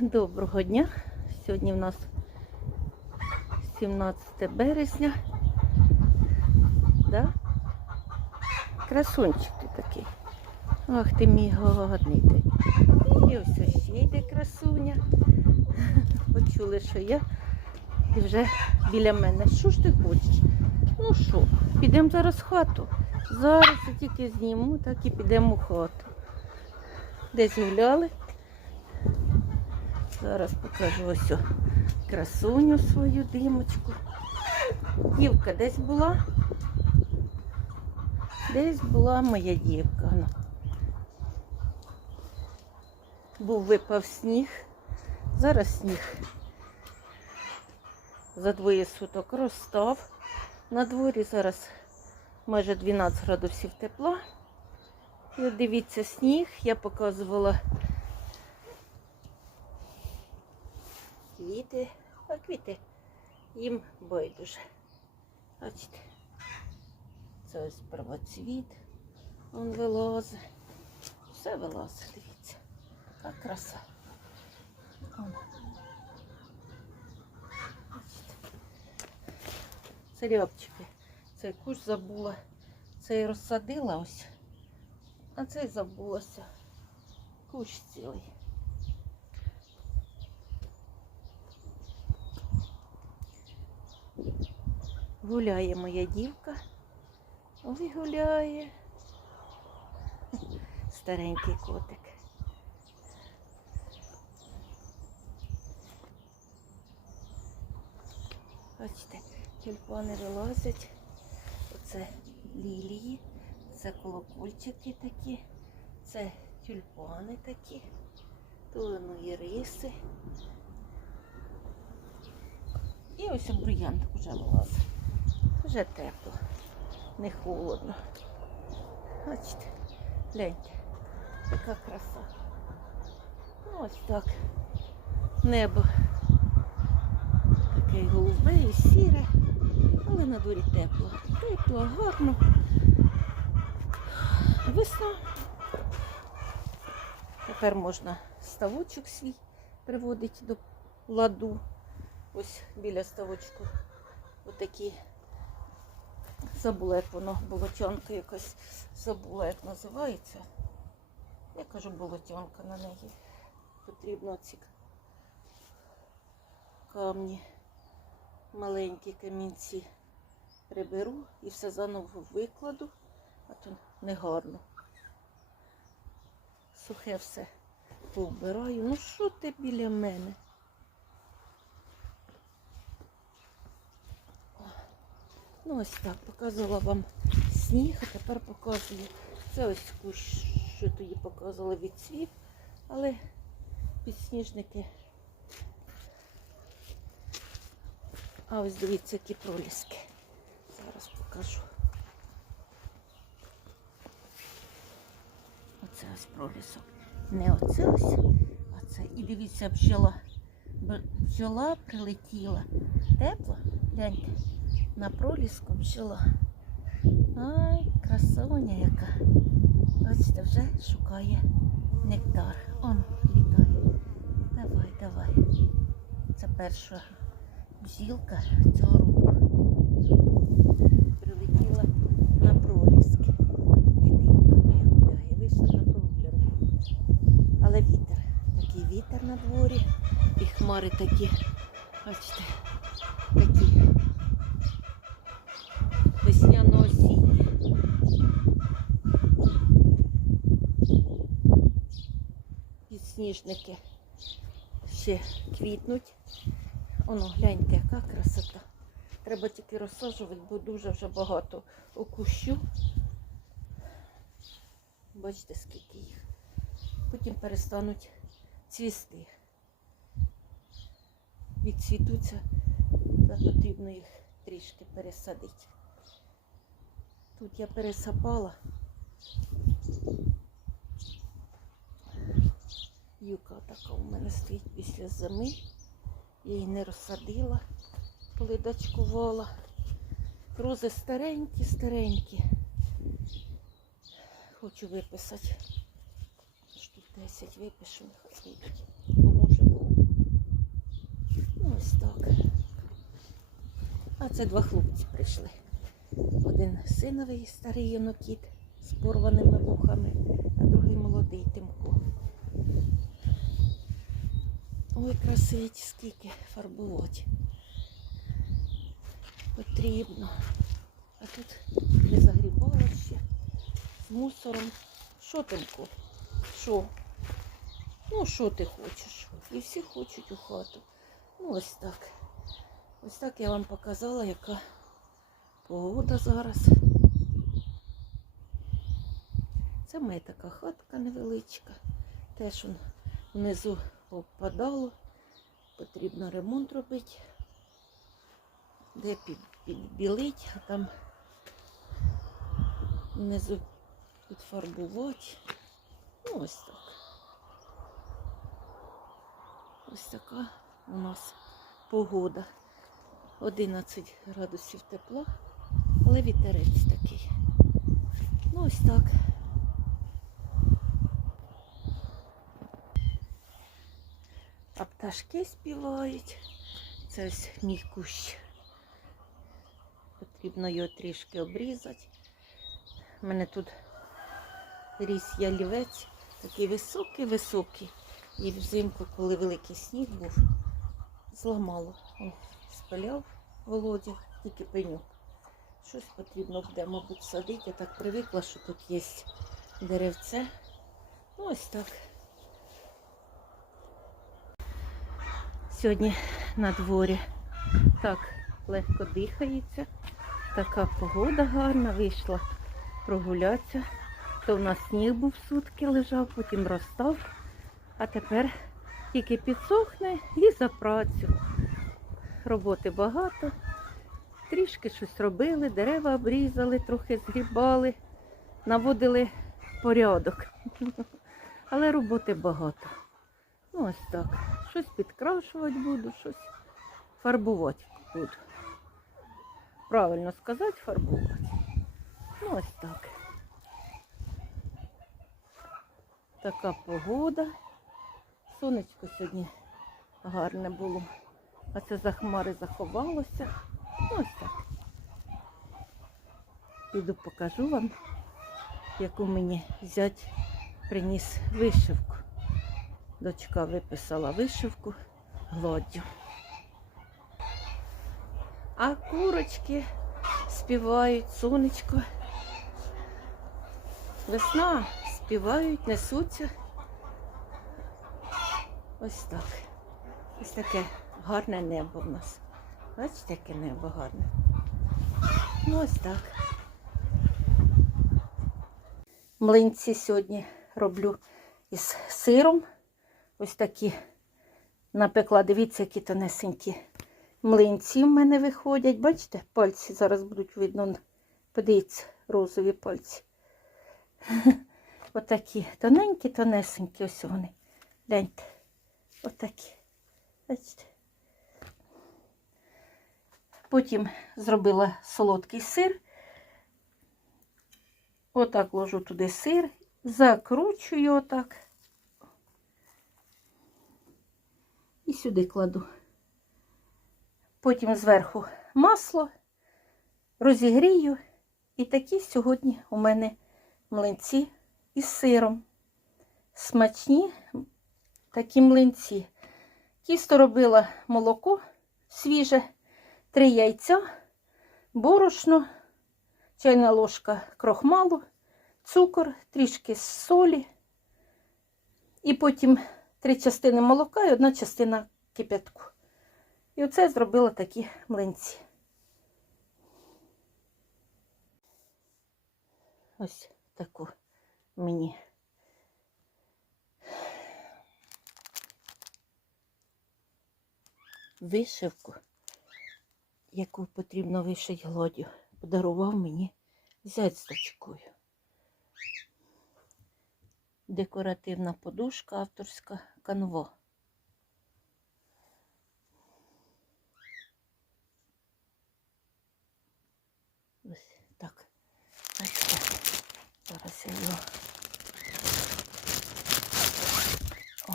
Доброго дня. Сьогодні в нас 17 березня. Да? Красунчик ти такий. Ах ти мій гарний ти. І ось ще йде красуня. Почули, що я. І вже біля мене. Що ж ти хочеш? Ну що, підемо зараз в хату. Зараз я тільки зніму, так і підемо в хату. Десь гуляли. Зараз покажу ось красуню свою димочку. Дівка десь була? Десь була моя дівка. Ну. Був випав сніг. Зараз сніг за двоє суток розстав. На дворі зараз майже 12 градусів тепла. Дивіться, сніг я показувала квіти, а квіти їм байдуже. Бачите, це ось первоцвіт, он вилазить. Все вилазить, дивіться. Яка краса. Це рябчики. Цей куш забула. Цей розсадила ось, а цей забулася. Кущ цілий. Гуляє моя дівка. Ой, гуляє. Старенький котик. Бачите, тюльпани вилазять. Оце лілії, це колокольчики такі, це тюльпани такі, то ну, іриси. І ось бур'ян вже вилазить. Вже тепло, не холодно. Бачите, гляньте, яка краса. Ось так. Небо таке голубе і сіре, але на дворі тепло. Тепло, гарно. Весна. Тепер можна ставочок свій приводити до ладу. Ось біля ставочку отакі. Забула, як воно, болотянка якась забула, як називається. Я кажу, болотянка на неї. Потрібно ці камні, маленькі камінці приберу і все заново викладу, а то негарно. Сухе все повбираю. Ну що ти біля мене? Ну ось так, показувала вам сніг, а тепер показую. Це ось кущ, що тоді показувала від цвіт, але підсніжники. А ось дивіться, які проліски. Зараз покажу. Оце ось пролісок. Не оце ось, а це. І дивіться, бджола. Бджола прилетіла. Тепло? Гляньте на проліску бджола. Ай, красуня яка. Бачите, вже шукає нектар. Он літає. Давай, давай. Це перша бджілка цього року. Прилетіла на проліски. Вийшла на прогулянку. Але вітер. Такий вітер на дворі. І хмари такі. Бачите, такі Підсніжники ще квітнуть. Оно, гляньте, яка красота. Треба тільки розсаджувати, бо дуже вже багато окущу. Бачите, скільки їх. Потім перестануть цвісти. Відцвітуться, та потрібно їх трішки пересадити. Тут я пересапала. Юка така у мене стоїть після зими. Я її не розсадила, коли дочкувала. Рози старенькі, старенькі. Хочу виписати. Штук 10 випишу, нехай живу. Ну, Ось так. А це два хлопці прийшли. Один синовий старий юнокіт з порваними вухами, а другий молодий Тимко. Ой, красить, скільки фарбувати. Потрібно. А тут не загрібало ще з мусором. Що Тимко? Що? Ну, що ти хочеш? І всі хочуть у хату. Ну, ось так. Ось так я вам показала, яка погода зараз. Це моя така хатка невеличка. Теж внизу попадало. Потрібно ремонт робити. Де під, підбілить, а там внизу підфарбувати. Ну, ось так. Ось така у нас погода. 11 градусів тепла, але вітерець такий. Ну, ось так. А пташки співають. Це ось мій кущ. Потрібно його трішки обрізати. У мене тут ріс ялівець, такий високий-високий. І взимку, коли великий сніг був, зламало. О, спаляв Володя, тільки пенюк. Щось потрібно буде, мабуть, садити. Я так привикла, що тут є деревце. Ну, ось так. Сьогодні на дворі так легко дихається. Така погода гарна, вийшла прогулятися. То в нас сніг був сутки лежав, потім розстав. А тепер тільки підсохне і за працю. Роботи багато. Трішки щось робили, дерева обрізали, трохи згрібали, наводили порядок. Але роботи багато. Ну, ось так. Щось підкрашувати буду, щось фарбувати буду. Правильно сказати, фарбувати. Ну, ось так. Така погода. Сонечко сьогодні гарне було. А це за хмари заховалося. Ну, ось так. Піду покажу вам, яку мені зять приніс вишивку. Дочка виписала вишивку гладдю. А курочки співають, сонечко. Весна співають, несуться. Ось так. Ось таке гарне небо в нас. Бачите, яке небо гарне. Ну, ось так. Млинці сьогодні роблю із сиром. Ось такі напекла. Дивіться, які тонесенькі млинці в мене виходять. Бачите, пальці зараз будуть видно. Подивіться, розові пальці. Отакі тоненькі, тонесенькі, ось вони. Гляньте. Отакі. Бачите? Потім зробила солодкий сир. Отак ложу туди сир, закручую отак. І сюди кладу. Потім зверху масло, розігрію. І такі сьогодні у мене млинці із сиром. Смачні такі млинці. Тісто робила молоко свіже, три яйця, борошно, чайна ложка крохмалу, цукор, трішки солі. І потім три частини молока і одна частина кип'ятку. І оце зробила такі млинці. Ось таку мені. Вишивку, яку потрібно вишити гладдю, подарував мені зять з дочкою. Декоративна подушка авторська канво. Ось так. Бачите, зараз я його. О,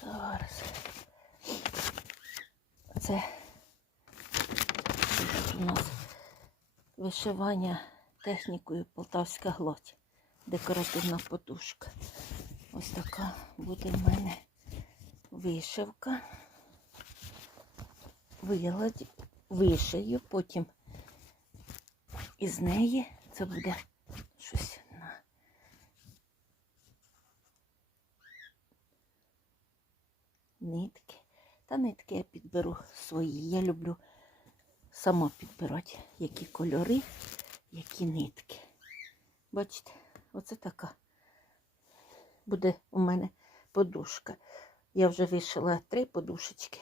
зараз. це у нас вишивання технікою Полтавська гладь. Декоративна подушка. Ось така буде в мене вишивка. Виладь, вишию, потім із неї це буде щось на нитки. Та нитки я підберу свої. Я люблю сама підбирати, які кольори, які нитки. Бачите, оце така буде у мене подушка. Я вже вишила три подушечки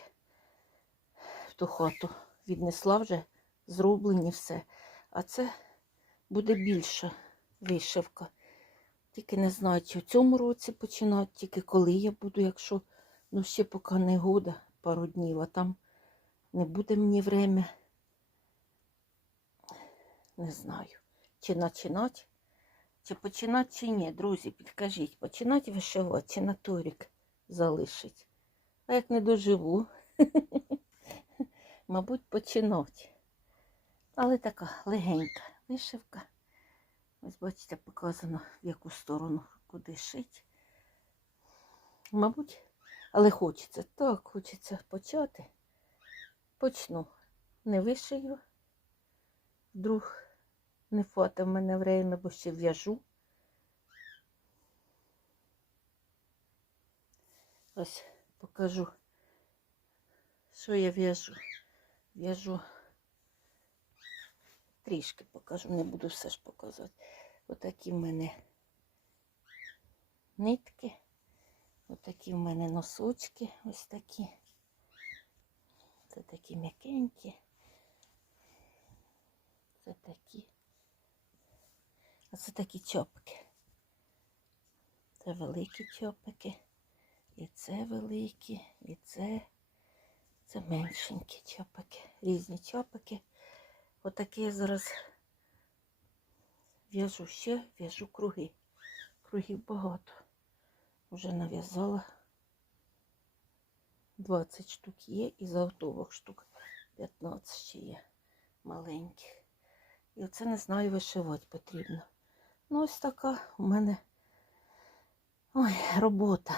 в ту хату. Віднесла вже зроблені все. А це буде більша вишивка. Тільки не знаю, чи в цьому році починати, тільки коли я буду, якщо ну ще поки не года, пару днів, а там не буде мені время. Не знаю, чи починати, чи починати, чи ні. Друзі, підкажіть, починати вишивати, чи на торік залишить. А як не доживу, мабуть, починати. Але така легенька вишивка. Ось бачите, показано, в яку сторону куди шить. Мабуть, але хочеться, так, хочеться почати. Почну. Не вишию. Вдруг не фото в мене время, бо ще в'яжу. Ось покажу, що я в'яжу. В'яжу трішки покажу, не буду все ж показувати. Отакі в мене нитки, отакі в мене носочки, ось такі. Це такі м'якенькі. Це такі. А це такі чопки. Це великі чопики. І це великі, і це, це меншенькі чопики. Різні чопики. Отакі я зараз в'яжу ще, в'яжу круги. Кругів багато. Вже нав'язала 20 штук є і заготовок штук 15 ще є маленьких. І оце не знаю, вишивати потрібно. Ну, ось така у мене ой, робота.